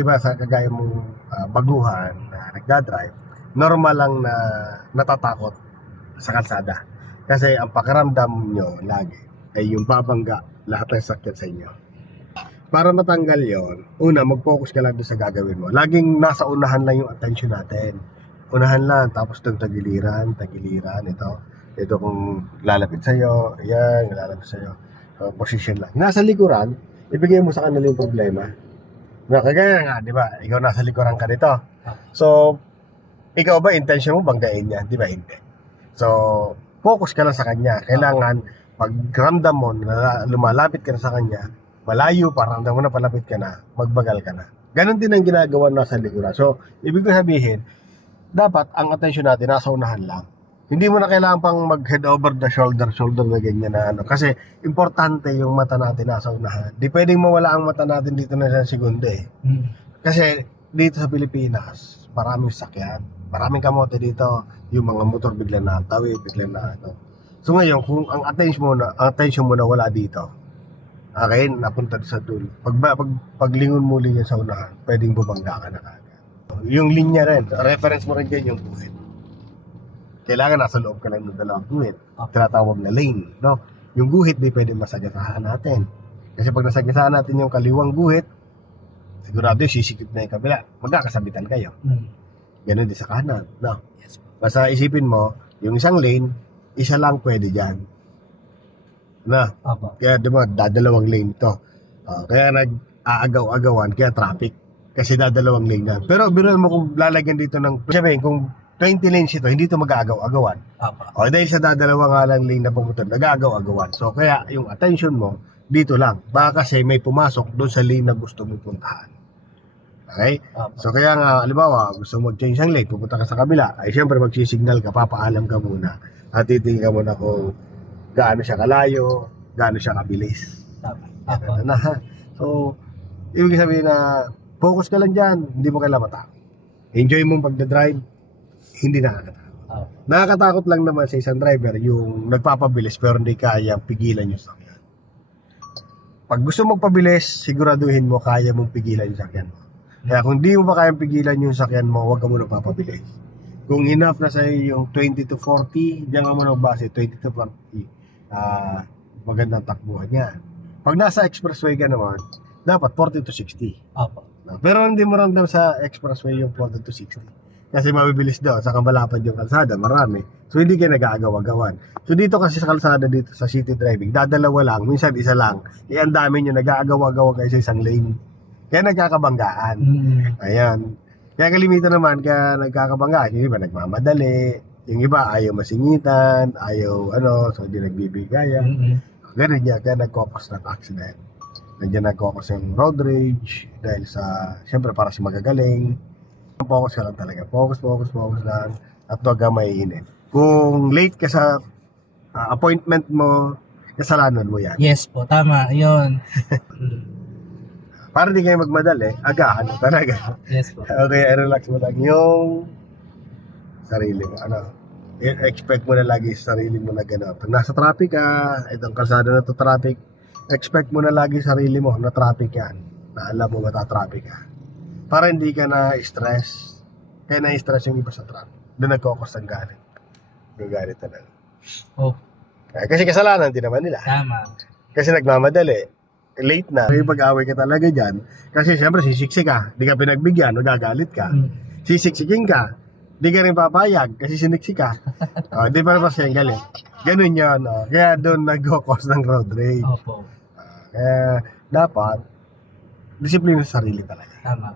Diba sa kagaya mong baguhan na nagdadrive, normal lang na natatakot sa kalsada. Kasi ang pakiramdam nyo lagi ay yung babangga lahat ng sakyan sa inyo. Para matanggal yon, una, mag-focus ka lang doon sa gagawin mo. Laging nasa unahan lang yung attention natin. Unahan lang, tapos itong tagiliran, ito kung lalapit sa'yo, yan, lalapit sa'yo. So, position lang. Nasa likuran, ibigay mo sa kanila yung problema. Na kagaya nga, di ba? Ikaw nasa likuran ka nito. So, ikaw ba, intention mo banggain yan? Di ba? Hindi. So, focus ka lang sa kanya. Kailangan, pag ramdam mo na lumalapit ka na sa kanya, malayo pa, ramdam mo na palapit ka na, magbagal ka na. Ganon din ang ginagawa nasa likuran. So, ibig ko sabihin, dapat ang attention natin nasa unahan lang. Hindi mo na kailangan pang mag-head over the shoulder na ganyan na ano. Kasi, importante yung mata natin nasa unahan. Di pwedeng mawala ang mata natin dito na sa segundo eh. Kasi, dito sa Pilipinas, maraming sakyan. Maraming kamote dito. Yung mga motor bigla na tawid, bigla na ano. So ngayon, kung ang attention mo na wala dito, okay, napunta sa dulo. Paglingon muli yan sa unahan, pwedeng bumangga ka na kagad. Yung linya rin, reference mo rin dyan yung guhit. Kailangan nasa loob ka lang ng dalawang guhit. Tinatawag na lane, no? Yung guhit di pwedeng masagasaan natin. Kasi pag nasagasaan natin yung kaliwang guhit, sigurado yung sisikip na yung kabila. Magkakasabitan kayo. Ganun din sa kanan, no? Basta isipin mo, yung isang lane, isa lang pwede dyan. Na, kaya diba, dadalawang lane to. Kaya nag-aagaw-agawan, kaya traffic. Kasi dadalawang lane na. Pero biruin mo kung lalagyan dito ng, sabihin, kung 20 lanes ito, hindi ito mag-aagaw-agawan. O dahil sa dadalawa nga lang lane na pumunta, nag-aagaw-agawan. So kaya yung attention mo, dito lang. Baka kasi may pumasok doon sa lane na gusto mong puntahan. Okay? So kaya nga, halimbawa, gusto mo mag-change ang lane, pupunta ka sa kabila, ay syempre magsisignal ka, papaalam ka muna. At titingin ka muna kung gaano siya kalayo, gaano siya kabilis. Na, ha? So, ibig sabihin na focus ka lang dyan, hindi mo kailangan matakot. Enjoy mo pagdadrive, hindi nakakatakot. Nakakatakot lang naman sa isang driver yung nagpapabilis pero hindi kayang pigilan yung sakyan. Pag gusto magpabilis, siguraduhin mo kaya mong pigilan yung sakyan mo. Kaya kung di mo pa kayang pigilan yung sakyan mo, huwag ka muna papabilis. Kung enough na sa'yo yung 20 to 40, diyan ka muna base, 20 to 40, magandang takbuhan yan. Pag nasa expressway ka naman, dapat 40 to 60. Pero hindi mo ramdam sa expressway yung 40 to 60. Kasi mabibilis daw, sa kamalapad yung kalsada, marami. So hindi kayo nag-aagaw-agawan. So dito kasi sa kalsada, dito sa city driving, dadalawa lang, minsan isa lang. Ang dami nyo, nag-aagaw-agawan kayo sa isang lane. Kaya nagkakabanggaan. Ayan. Kaya kalimitan naman, kaya nagkakabanggaan. Yung iba nagmamadali, yung iba ayaw masingitan, ayaw so hindi nagbibigayan. Ganun niya, kaya nagkokos ng accident. Nandiyan nagkokos yung road rage, dahil sa, siyempre para sa magagaling. Focus ka lang talaga. Focus lang. At huwag ka maiinit. Kung late ka sa appointment mo, kasalanan mo yan. Yes po, tama. Yun. Para di kayo magmadali, agahan mo talaga. Yes po. Okay, relax mo lang yung sarili mo. Expect mo na lagi sa sarili mo na gano'n. Pag nasa traffic ka, itong kalsada na to traffic, expect mo na lagi sarili mo na traffic yan. Na alam mo matatraffic ka. Para hindi ka na-stress. Kaya na-stress yung iba sa traffic. Doon nagkokos ng galit. Yung galit talaga. Kasi kasalanan din naman nila. Tama. Kasi nagmamadali. Late na. May pag-away ka talaga dyan. Kasi siyempre sisiksik ka. Di ka pinagbigyan, magagalit ka. Sisiksikin ka. Di ka rin papayag kasi siniksik ka. Di pa naman siyang galit. Ganun yun. Kaya doon nag-cause ng road rage. Opo. Kaya dapat disiplina sa sarili talaga. Tama.